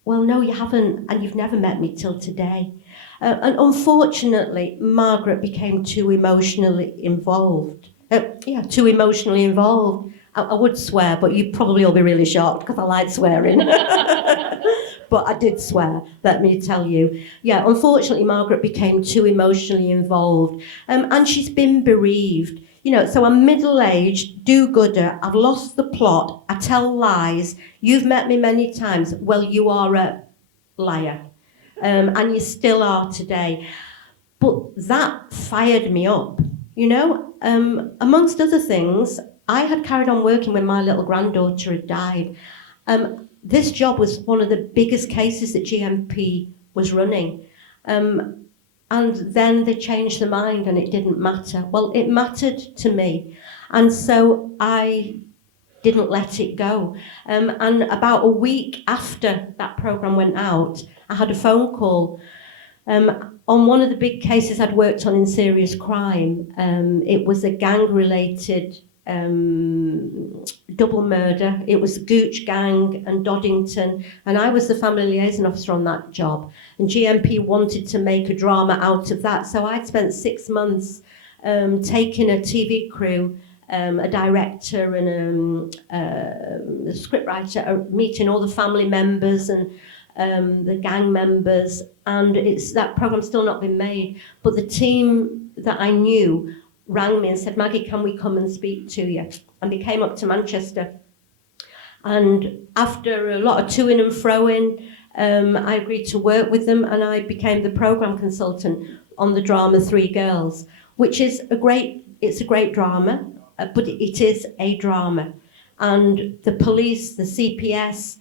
Well, no, you haven't, and you've never met me till today. And unfortunately, Margaret became too emotionally involved. Too emotionally involved. I would swear, but you'd probably all be really shocked because I like swearing. But I did swear, let me tell you. Yeah, unfortunately, Margaret became too emotionally involved. And she's been bereaved. You know, so I'm middle-aged, do-gooder, I've lost the plot, I tell lies, you've met me many times, well, you are a liar. And you still are today. But that fired me up, you know. Amongst other things, I had carried on working when my little granddaughter had died. This job was one of the biggest cases that GMP was running. And then they changed their mind and it didn't matter. Well, it mattered to me. And so I didn't let it go. And about a week after that programme went out, I had a phone call. On one of the big cases I'd worked on in serious crime, it was a gang-related double murder. It was Gooch Gang and Doddington, and I was the family liaison officer on that job. And GMP wanted to make a drama out of that, so I'd spent 6 months taking a TV crew, a director and a scriptwriter, meeting all the family members and the gang members, and that programme's still not been made. But the team that I knew rang me and said, Maggie, can we come and speak to you? And they came up to Manchester. And after a lot of to-ing and fro-ing, I agreed to work with them, and I became the programme consultant on the drama Three Girls, which is a great drama, but it is a drama. And the police, the CPS,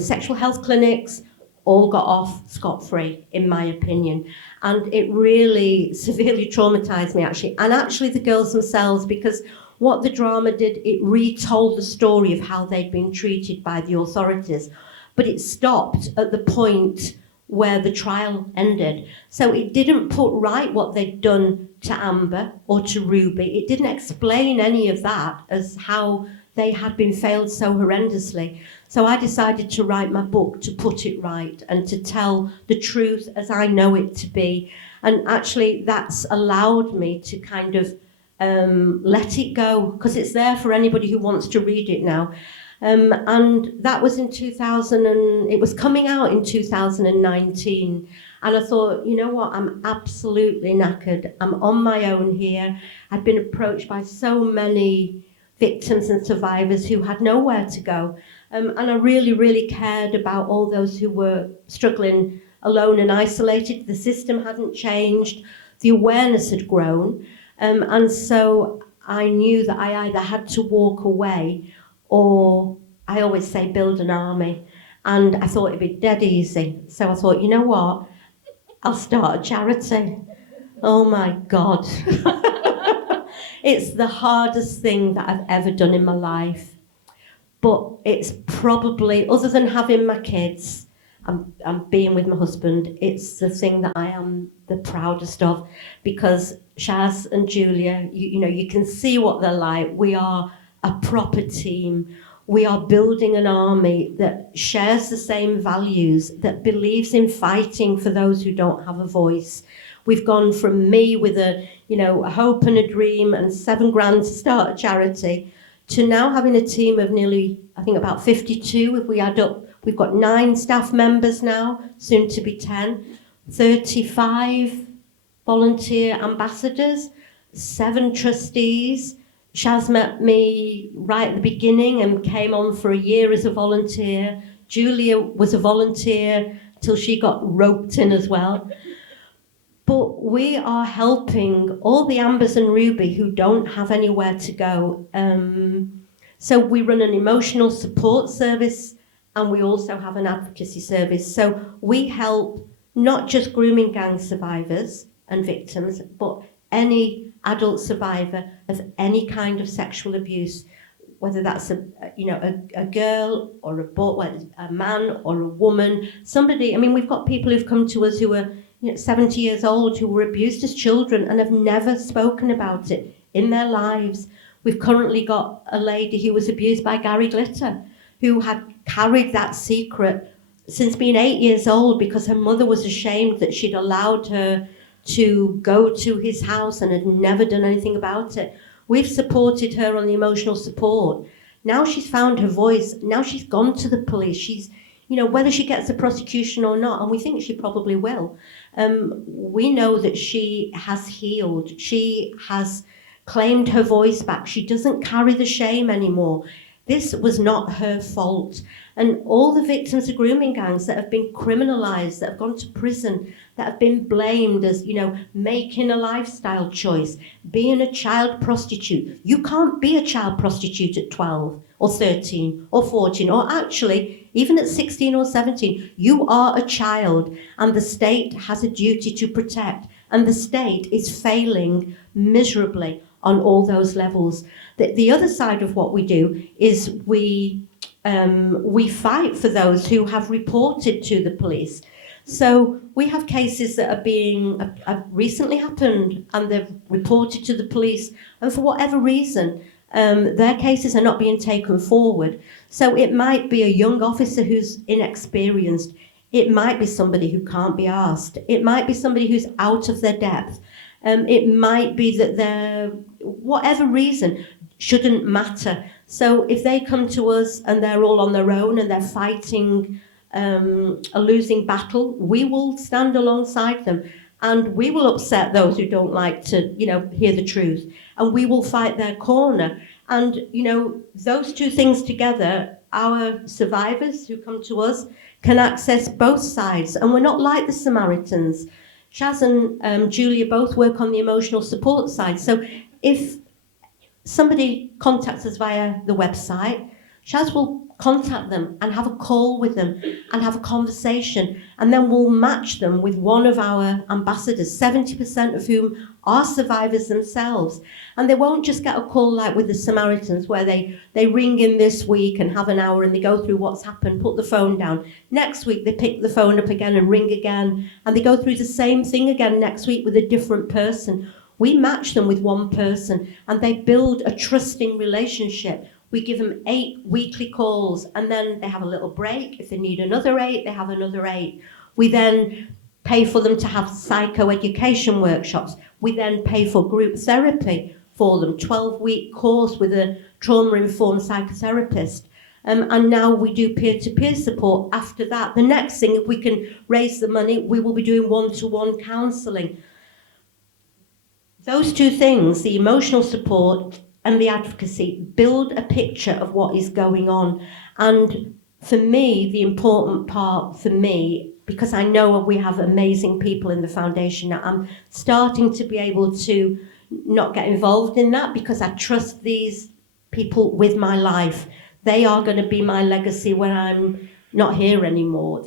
sexual health clinics, all got off scot-free, in my opinion. And it really severely traumatised me, actually. And actually the girls themselves, because what the drama did, it retold the story of how they'd been treated by the authorities. But it stopped at the point where the trial ended. So it didn't put right what they'd done to Amber or to Ruby. It didn't explain any of that as how they had been failed so horrendously. So I decided to write my book to put it right and to tell the truth as I know it to be. And actually that's allowed me to kind of let it go, because it's there for anybody who wants to read it now. And that was in 2000, and it was coming out in 2019. And I thought, you know what, I'm absolutely knackered. I'm on my own here. I've been approached by so many victims and survivors who had nowhere to go. And I really, really cared about all those who were struggling alone and isolated. The system hadn't changed. The awareness had grown. And so I knew that I either had to walk away or, I always say, build an army. And I thought it'd be dead easy. So I thought, you know what? I'll start a charity. Oh my God. It's the hardest thing that I've ever done in my life. But it's probably, other than having my kids and being with my husband, it's the thing that I am the proudest of, because Shaz and Julia, you know, you can see what they're like. We are a proper team. We are building an army that shares the same values, that believes in fighting for those who don't have a voice. We've gone from me with a hope and a dream and £7,000 to start a charity, to now having a team of nearly, I think about 52 if we add up. We've got 9 staff members now, soon to be 10, 35 volunteer ambassadors, 7 trustees. Shaz met me right at the beginning and came on for a year as a volunteer. Julia was a volunteer till she got roped in as well. But we are helping all the Ambers and Ruby who don't have anywhere to go. So we run an emotional support service, and we also have an advocacy service. So we help not just grooming gang survivors and victims, but any adult survivor of any kind of sexual abuse, whether that's a girl or a boy, a man or a woman, somebody. I mean, we've got people who've come to us who are 70 years old, who were abused as children and have never spoken about it in their lives. We've currently got a lady who was abused by Gary Glitter, who had carried that secret since being 8 years old because her mother was ashamed that she'd allowed her to go to his house and had never done anything about it. We've supported her on the emotional support. Now she's found her voice. Now she's gone to the police. She's, whether she gets a prosecution or not, and we think she probably will, we know that she has healed. She has claimed her voice back. She doesn't carry the shame anymore. This was not her fault. And all the victims of grooming gangs that have been criminalised, that have gone to prison, that have been blamed as, making a lifestyle choice, being a child prostitute. You can't be a child prostitute at 12 or 13 or 14, or actually, even at 16 or 17. You are a child, and the state has a duty to protect. And the state is failing miserably on all those levels. The other side of what we do is we fight for those who have reported to the police. So we have cases that have recently happened, and they've reported to the police, and for whatever reason, Their cases are not being taken forward. So it might be a young officer who's inexperienced. It might be somebody who can't be asked. It might be somebody who's out of their depth. It might be that they're, whatever reason, shouldn't matter. So if they come to us and they're all on their own and they're fighting a losing battle, we will stand alongside them, and we will upset those who don't like to, hear the truth, and we will fight their corner. And, those two things together, our survivors who come to us can access both sides, and we're not like the Samaritans. Shaz and Julia both work on the emotional support side. So if somebody contacts us via the website, Shaz will contact them and have a call with them and have a conversation, and then we'll match them with one of our ambassadors, 70% of whom are survivors themselves. And they won't just get a call like with the Samaritans, where they ring in this week and have an hour and they go through what's happened, put the phone down. Next week they pick the phone up again and ring again, and they go through the same thing again next week with a different person. We match them with one person, and they build a trusting relationship. We give them 8 weekly calls, and then they have a little break. If they need another 8, they have another 8. We then pay for them to have psychoeducation workshops. We then pay for group therapy for them, 12-week course with a trauma-informed psychotherapist. And now we do peer-to-peer support after that. The next thing, if we can raise the money, we will be doing one-to-one counselling. Those two things, the emotional support and the advocacy, build a picture of what is going on. And for me, the important part for me, because I know we have amazing people in the foundation now, I'm starting to be able to not get involved in that, because I trust these people with my life. They are going to be my legacy when I'm not here anymore.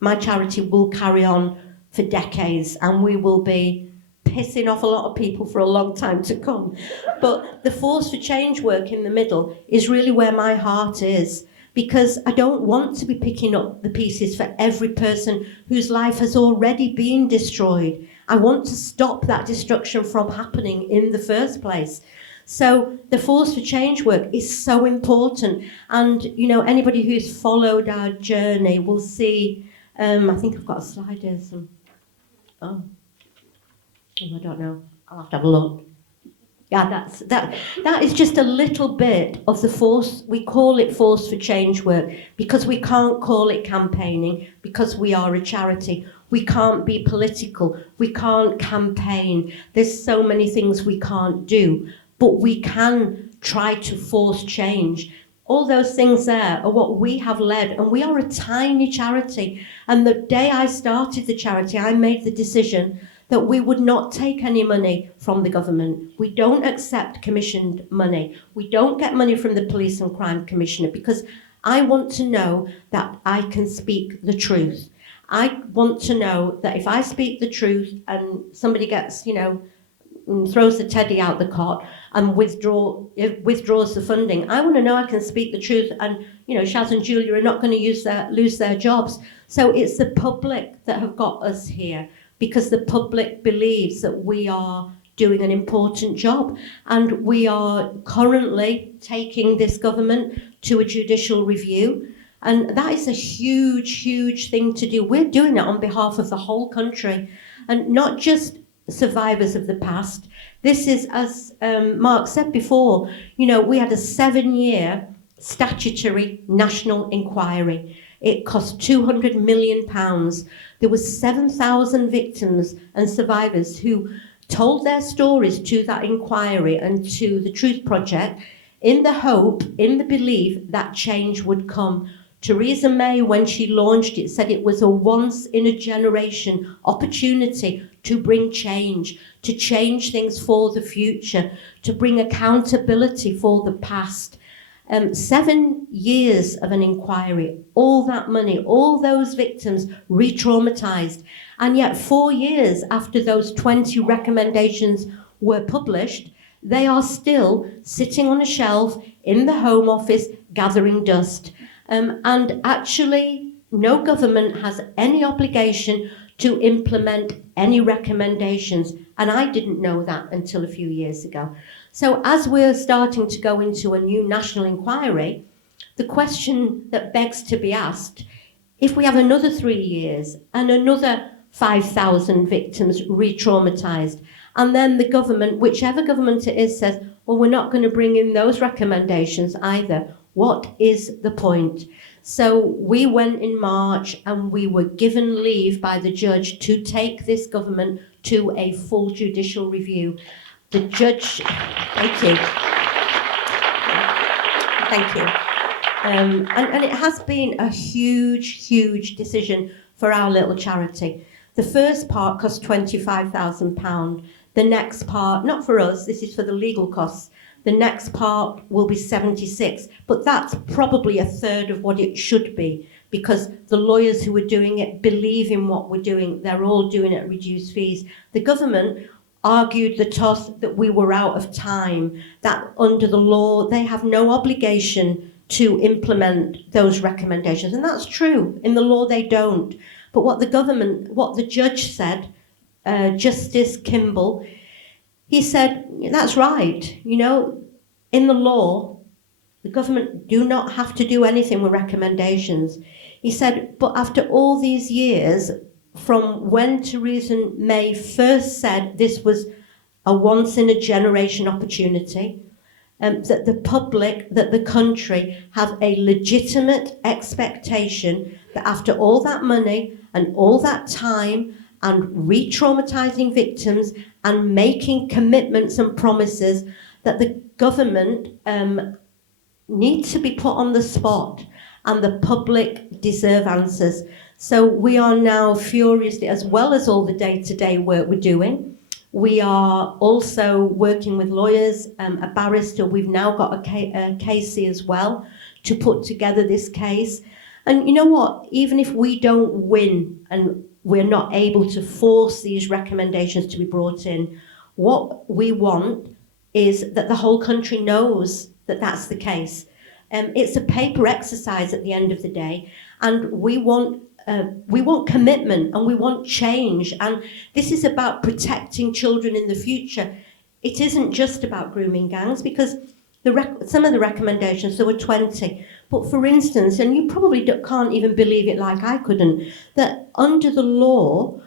My charity will carry on for decades, and we will be pissing off a lot of people for a long time to come. But the Force for Change work in the middle is really where my heart is, because I don't want to be picking up the pieces for every person whose life has already been destroyed. I want to stop that destruction from happening in the first place. So the Force for Change work is so important. And, anybody who's followed our journey will see, I think I've got a slide here. I don't know. I'll have to have a look. Yeah, that is just a little bit of the force. We call it Force for Change work because we can't call it campaigning, because we are a charity. We can't be political. We can't campaign. There's so many things we can't do, but we can try to force change. All those things there are what we have led, and we are a tiny charity. And the day I started the charity, I made the decision that we would not take any money from the government. We don't accept commissioned money. We don't get money from the Police and Crime Commissioner, because I want to know that I can speak the truth. I want to know that if I speak the truth and somebody gets, throws the teddy out the cot and withdraws the funding, I want to know I can speak the truth, and Shaz and Julia are not going to lose their jobs. So it's the public that have got us here, because the public believes that we are doing an important job. And we are currently taking this government to a judicial review. And that is a huge, huge thing to do. We're doing it on behalf of the whole country, and not just survivors of the past. This is, as Mark said before, we had a 7-year statutory national inquiry. It cost £200 million. There were 7,000 victims and survivors who told their stories to that inquiry and to the Truth Project in the hope, in the belief that change would come. Theresa May, when she launched it, said it was a once-in-a-generation opportunity to bring change, to change things for the future, to bring accountability for the past. 7 years of an inquiry, all that money, all those victims re-traumatised. And yet 4 years after those 20 recommendations were published, they are still sitting on a shelf in the Home Office gathering dust. And actually, no government has any obligation to implement any recommendations. And I didn't know that until a few years ago. So as we're starting to go into a new national inquiry, the question that begs to be asked, if we have another 3 years and another 5,000 victims re-traumatised, and then the government, whichever government it is, says, well, we're not going to bring in those recommendations either, what is the point? So we went in March and we were given leave by the judge to take this government to a full judicial review. The judge, thank you. Thank you. And it has been a huge, huge decision for our little charity. The first part cost £25,000. The next part, not for us, this is for the legal costs. The next part will be 76, but that's probably a third of what it should be, because the lawyers who are doing it believe in what we're doing. They're all doing it at reduced fees. The government argued the toss that we were out of time, that under the law they have no obligation to implement those recommendations. And that's true. In the law they don't. But what the judge said, Justice Kimball, he said, that's right. You know, in the law, the government do not have to do anything with recommendations. He said, but after all these years, from when Theresa May first said this was a once-in-a-generation opportunity, that the public, that the country have a legitimate expectation that after all that money and all that time and re-traumatising victims and making commitments and promises, that the government needs to be put on the spot and the public deserve answers. So we are now furiously, as well as all the day-to-day work we're doing, we are also working with lawyers, a barrister. We've now got a Casey as well to put together this case. And you know what? Even if we don't win and we're not able to force these recommendations to be brought in, what we want is that the whole country knows that that's the case. It's a paper exercise at the end of the day, and we want commitment and we want change. And this is about protecting children in the future. It isn't just about grooming gangs, because some of the recommendations, there were 20. But for instance, and you probably can't even believe it like I couldn't, that under the law,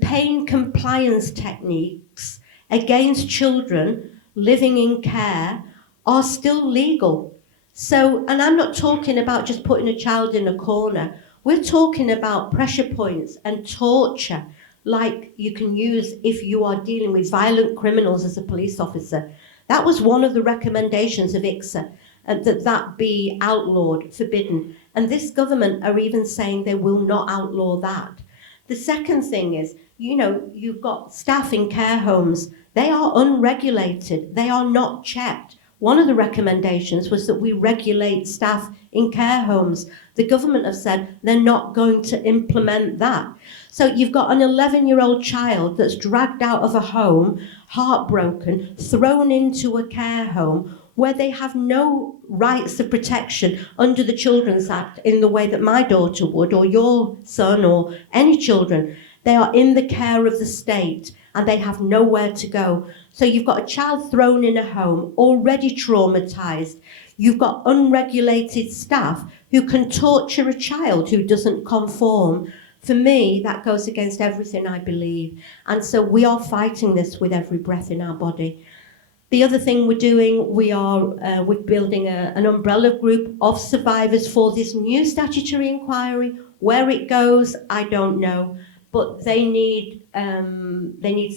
pain compliance techniques against children living in care are still legal. So, and I'm not talking about just putting a child in a corner. We're talking about pressure points and torture, like you can use if you are dealing with violent criminals as a police officer. That was one of the recommendations of ICSA, that be outlawed, forbidden. And this government are even saying they will not outlaw that. The second thing is, you know, you've got staff in care homes. They are unregulated. They are not checked. One of the recommendations was that we regulate staff in care homes. The government have said they're not going to implement that. So you've got an 11-year-old child that's dragged out of a home, heartbroken, thrown into a care home where they have no rights of protection under the Children's Act in the way that my daughter would, or your son, or any children. They are in the care of the state and they have nowhere to go. So you've got a child thrown in a home, already traumatised. You've got unregulated staff who can torture a child who doesn't conform. For me, that goes against everything I believe. And so we are fighting this with every breath in our body. The other thing we're doing, we're building an umbrella group of survivors for this new statutory inquiry. Where it goes, I don't know. But they need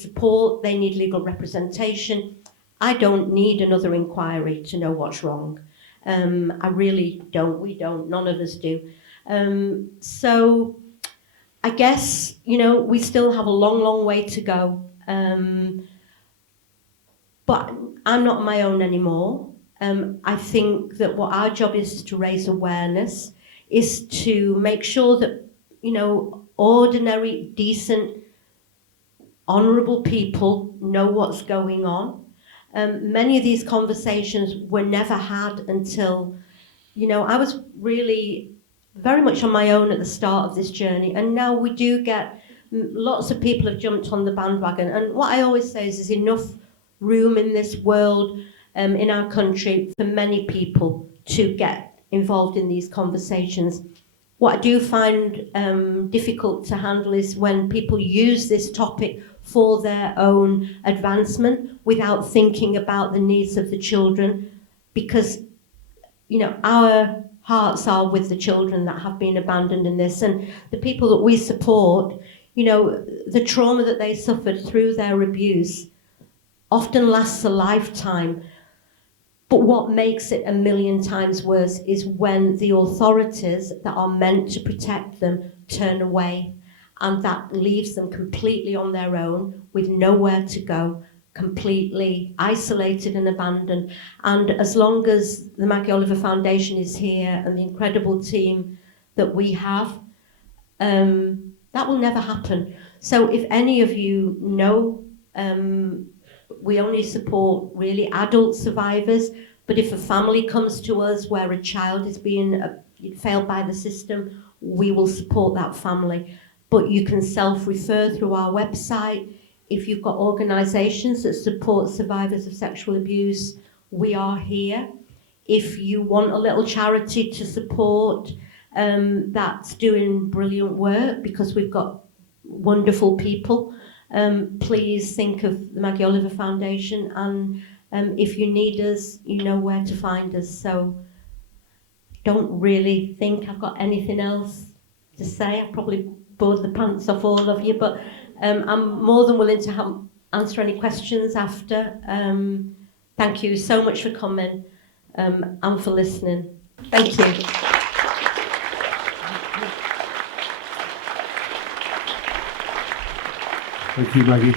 support, they need legal representation. I don't need another inquiry to know what's wrong. I really don't, we don't, none of us do. So I guess, you know, we still have a long, long way to go. But I'm not on my own anymore. I think that what our job is to raise awareness, is to make sure that, you know, ordinary, decent, honourable people know what's going on. Many of these conversations were never had until, you know, I was really very much on my own at the start of this journey, and now we do get Lots of people have jumped on the bandwagon, and what I always say is there's enough room in this world, in our country, for many people to get involved in these conversations. What I do find difficult to handle is when people use this topic for their own advancement without thinking about the needs of the children, because, you know, our hearts are with the children that have been abandoned in this, and the people that we support, you know, the trauma that they suffered through their abuse often lasts a lifetime. But what makes it a million times worse is when the authorities that are meant to protect them turn away, and that leaves them completely on their own with nowhere to go, completely isolated and abandoned. And as long as the Maggie Oliver Foundation is here and the incredible team that we have, that will never happen. So if any of you know, we only support really adult survivors, but if a family comes to us where a child is being failed by the system, we will support that family. But you can self-refer through our website. If you've got organisations that support survivors of sexual abuse, we are here. If you want a little charity to support that's doing brilliant work, because we've got wonderful people, please think of the Maggie Oliver Foundation, and if you need us, you know where to find us. So don't really think I've got anything else to say. I've probably bored the pants off all of you, but I'm more than willing to answer any questions after. Thank you so much for coming and for listening. Thank you. Thank you, Maggie.